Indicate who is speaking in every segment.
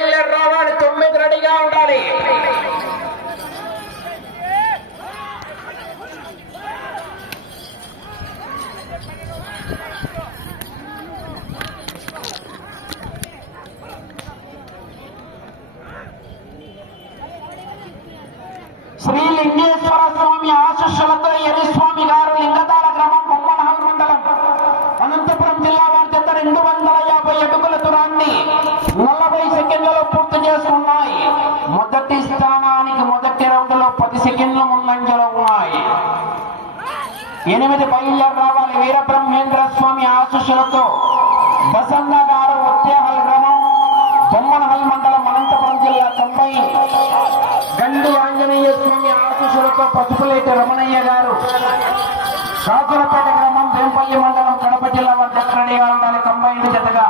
Speaker 1: ఎనిమిది బయలుదేరి రావాలి తొమ్మిది రెడీగా ఉండాలి వీరబ్రహ్మేంద్ర స్వామి ఆశీస్సులతో బసన్న గారు ఉద్యాహల్ గ్రామం బొమ్మనహల్ మండలం అనంతపురం జిల్లా తొంభై. గండి ఆంజనేయ స్వామి ఆశీస్సులతో పసుపులేటి రమణయ్య గారు కాకులపేట గ్రామం వేంపల్లి మండలం కడప జిల్లా వద్ద రెడీగా ఉండాలి కంబైండ్ జతగా.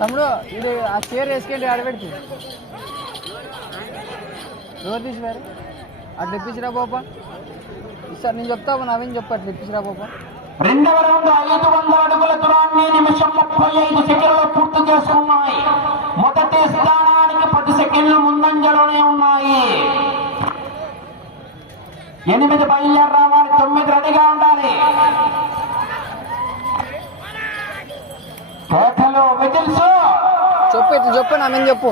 Speaker 2: తమ్ముడు ఇది ఆ చీర వేసుకెళ్ళి ఆడబెడుతుంది ఎవరు తీసినారు? అట్లా ఇప్పించిరా బాబా సార్ నేను చెప్తావు నవీన్ చెప్పు అట్లా ఇప్పించిరా బాబా
Speaker 1: రెండవ రౌండ్ ఐదు వందల అడుగుల దూరాన్ని నిమిషం ముప్పై ఐదు సెకండ్లు పూర్తి చేసుకున్నాయి మొదటి స్థానానికి పది సెకండ్లు ముందంజలోనే ఉన్నాయి. ఎనిమిది బయలుదేరి రావాలి తొమ్మిది రెడీగా ఉండాలి.
Speaker 2: చెప్పు చెప్పు నవీన్ చెప్పు.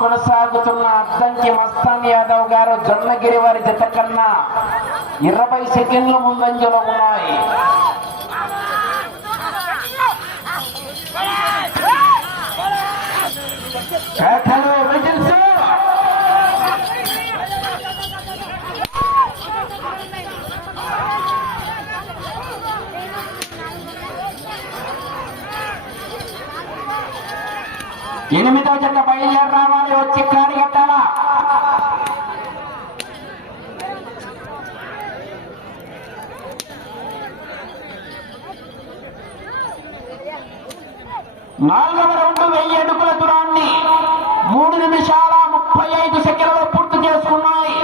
Speaker 1: కొనసాగుతున్న అద్దంకి మస్తాన్ యాదవ్ గారు జొన్నగిరి వారి జత కన్నా ఇరవై సెకండ్లు ముందంజలో ఉన్నాయి. కేకలు ఎనిమిదో జత బయలుదేరి రావాలి వచ్చి కాడి కట్టాలా నాలుగవ రౌండ్ వెయ్యి అడుగుల దూరాన్ని. మూడు నిమిషాల ముప్పై ఐదు సెకండ్లు పూర్తి చేసుకున్నాయి.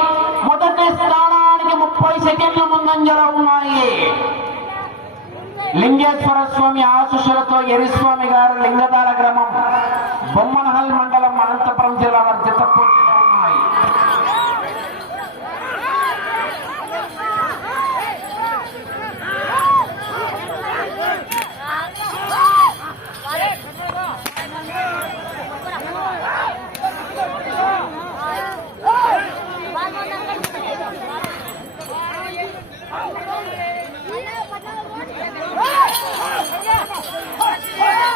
Speaker 1: మొదటి స్థానానికి ముప్పై సెకండ్లు ముందంజలో ఉన్నాయి. లింగేశ్వర స్వామి ఆశుషులతో ఎరిస్వామి గారు లింగదాల గ్రామం. బొమ్మనహల్ మండలం అనంతపురం జిల్లా వారి చిత్తపూర్తి పోటీలో ఉన్నాయి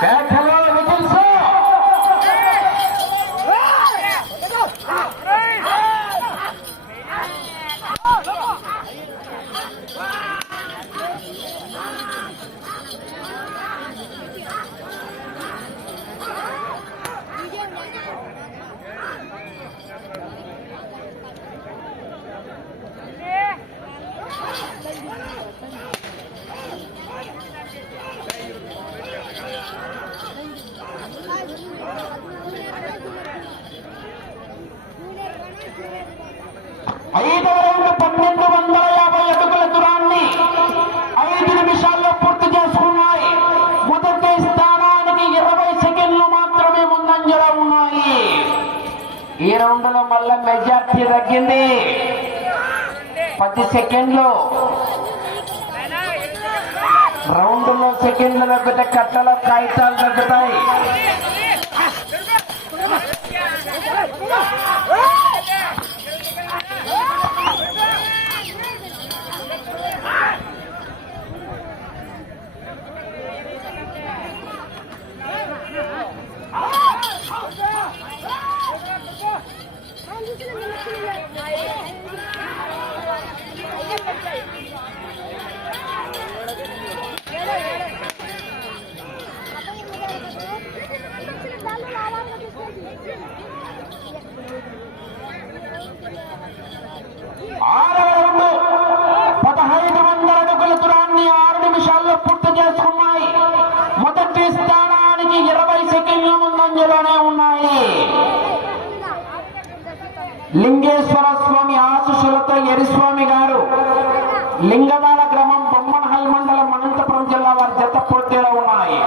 Speaker 1: కేకలు విజిల్స్ ఐదవ రౌండ్ పన్నెండు వందల యాభై అడుగుల దూరాన్ని ఐదు నిమిషాల్లో పూర్తి చేసుకున్నాయి మొదటి స్థానానికి ఇరవై సెకండ్లు మాత్రమే ముందంజలో ఉన్నాయి ఈ రౌండ్లో మళ్ళా మెజార్టీ తగ్గింది. పది సెకండ్లు. రౌండ్లో సెకండ్లు తగ్గితే కట్టలో కాగితాలు తగ్గుతాయి. ఆరవ రౌండ్ పదహైదు వందల అడుగుల దూరాన్ని ఆరు నిమిషాల్లో పూర్తి చేసుకున్నాయి. మొదటి స్థానానికి ఇరవై సెకండ్ల ముందంజలోనే ఉన్నాయి. లింగేశ్వర స్వామి ఆశీస్సులతో ఎరిస్వామి గారు లింగదాల గ్రామం బొమ్మనహల్ మండలం అనంతపురం జిల్లా వారి జత పోటీలో ఉన్నాయి.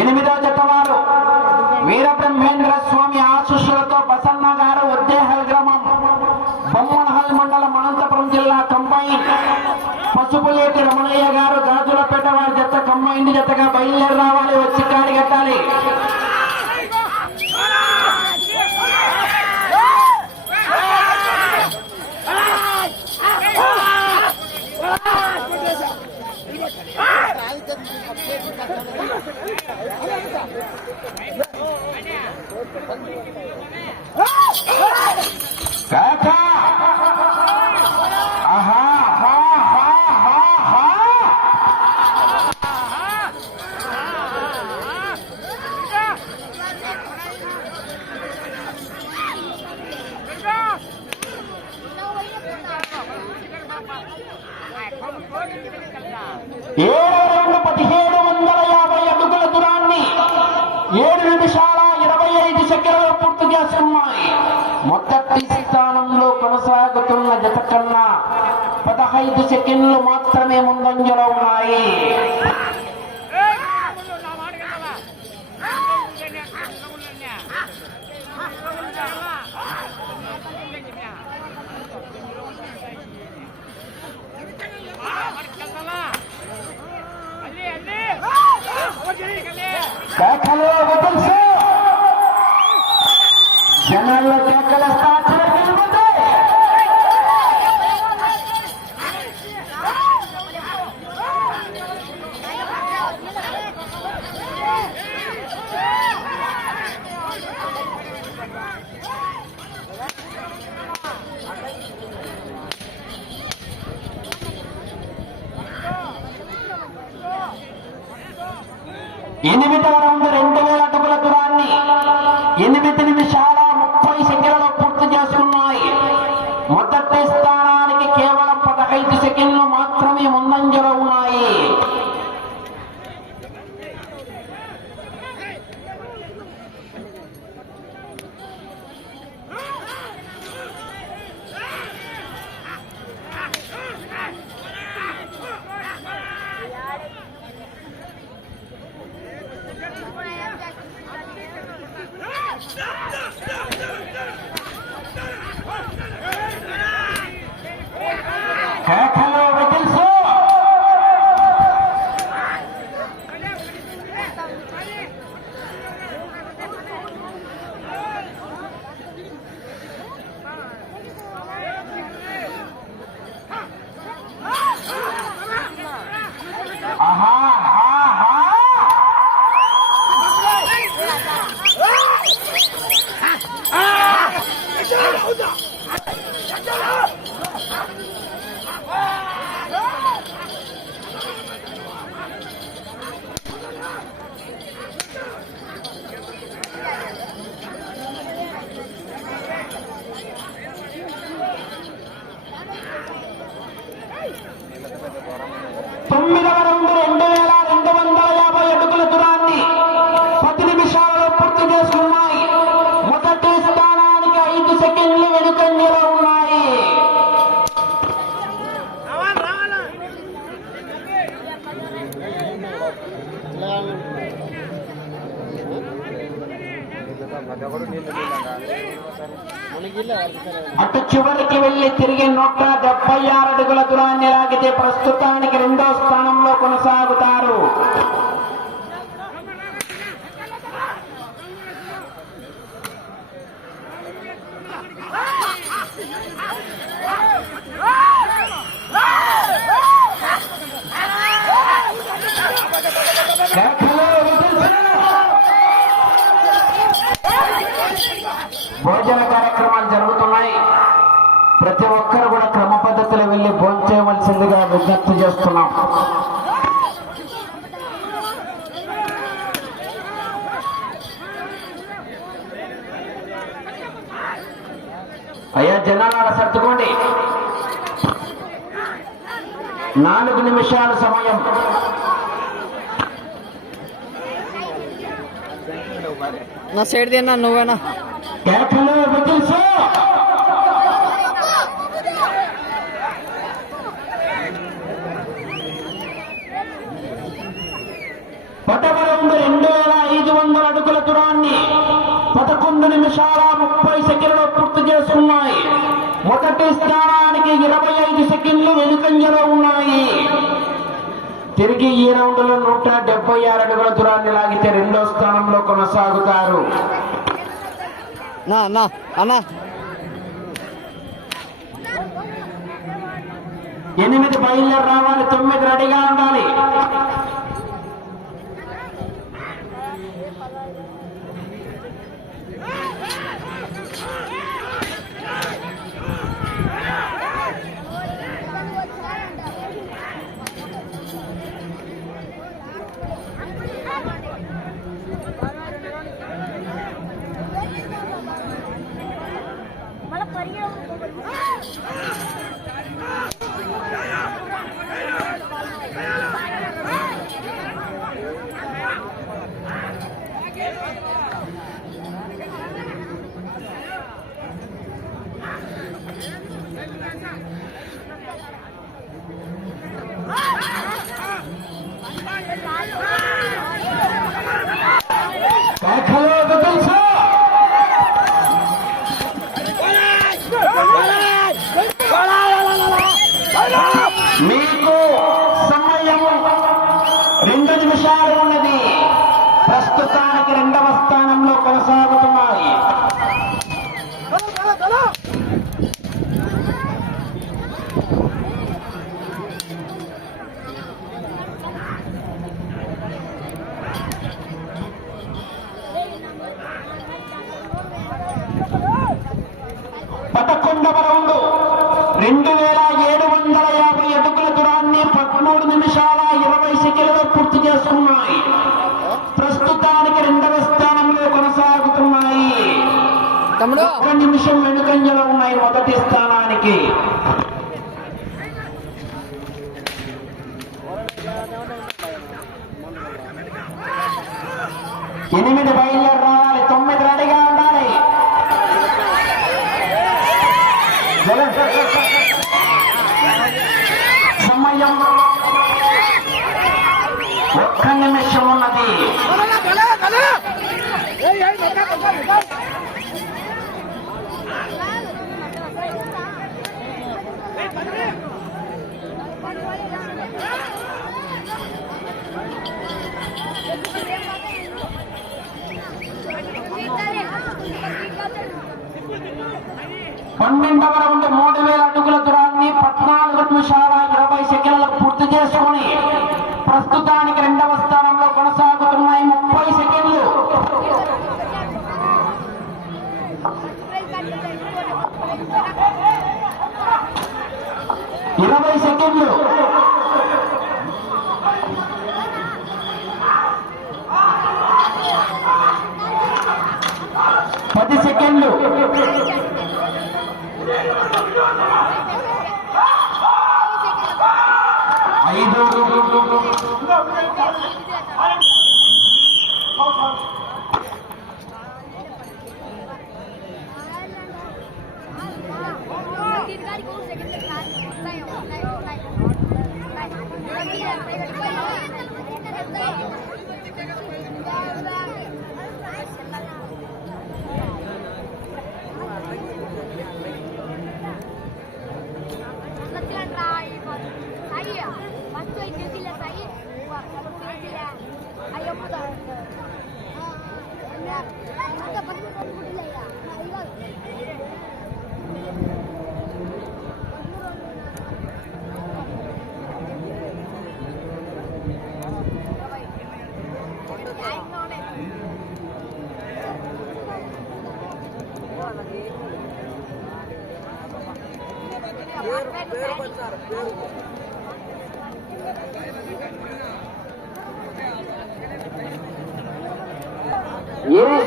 Speaker 1: ఎనిమిదో జత వారు వీరబ్రహ్మేంద్ర స్వామి ఆశీస్సులతో బసన్న గారు ఉద్దేహల్ గ్రామం బొమ్మనహల్ మండలం అనంతపురం జిల్లా కంబైన్. పసుపులేటి రమణయ్య గారు గాజులపేట వారి జత కంబైన్ జతగా బయలుదేరి రావాలి వచ్చి కాడి కట్టాలి. కాకా! ఐదు సెకండ్లు మాత్రమే ముందంజలో ఉన్నాయి. ఎనిమిదవ రౌండ్ రెండు వేల తిరిగి నూట డెబ్బై ఆరు అడుగుల దూరాన్ని లాగితే ప్రస్తుతానికి రెండో స్థానంలో కొనసాగుతారు. విజ్ఞప్తి చేస్తున్నాం. అయ్యా జనాలు సర్దుకోండి. నాలుగు నిమిషాల సమయం.
Speaker 2: నా సైడ్ తిన్నా నువ్వేనా
Speaker 1: కేకలు విజిల్స్ పటవరంగు రెండు వేల ఐదు వందల అడుగుల దూరాన్ని పదకొండు నిమిషాల ముప్పై సెకండ్లు పూర్తి చేసుకున్నాయి. మొదటి స్థానానికి ఇరవై ఐదు సెకండ్లు వెనుకంజలో ఉన్నాయి. తిరిగి ఈ రౌండ్లో నూట డెబ్బై ఆరు అడుగుల దూరాన్ని లాగితే రెండో స్థానంలో కొనసాగుతారు. ఎనిమిది బయలుదేరి రావాలి తొమ్మిది రెడీగా రెండు నిమిషాలు ఉన్నది ప్రస్తుతానికి రెండవ స్థానంలో కొనసాగుతున్నాయి. పదకొండవ రౌండ్. రెండు వేల ఏడు వందల యాభై అడుగుల దూరాన్ని పదమూడు నిమిషాల ఇరవై సెకండ్లు పూర్తి చేసుకున్నాయి ప్రస్తుతానికి రెండవ స్థానంలో కొనసాగుతున్నాయి. ఒక్క నిమిషం వెనుకంజలో ఉన్నాయి మొదటి స్థానానికి ఎనిమిది బయలుదేరి రావాలి తొమ్మిది రెడీగా ఉండాలి సమయం ఒక్క నిమిషం ఉన్నది పన్నెండవ రౌండ్ మూడు వేల అడుగుల దూరాన్ని పద్నాలుగు నిమిషాల ఇరవై సెకండ్లకు పూర్తి చేసుకుని ప్రస్తుతానికి రెండవ స్థానంలో కొనసాగుతున్నాయి ముప్పై సెకండ్లు ఇరవై సెకండ్లు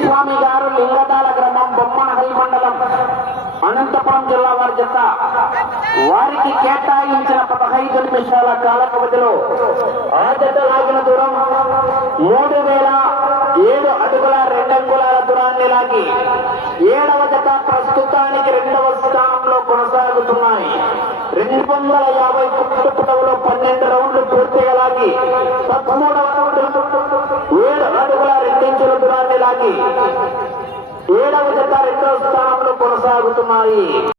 Speaker 1: స్వామి గారు లింగతాల గ్రామం బొమ్మనహల్ మండలం అనంతపురం జిల్లా వారి జత వారికి కేటాయించిన పదహైదు నిమిషాల కాల వ్యవధిలో ఆ జత లాగిన దూరం మూడు వేల ఏడు అడుగుల రెండంగుళాల దూరాన్ని లాగి ఏడవ జత ప్రస్తుతానికి రెండవ స్థానంలో కొనసాగుతున్నాయి. రెండు వందల యాభై కుటుంబంలో పన్నెండు రౌండ్లు పూర్తిగా లాగి పదమూడవ ఏడవ జత రెండవ స్థానంలో కొనసాగుతున్నాయి.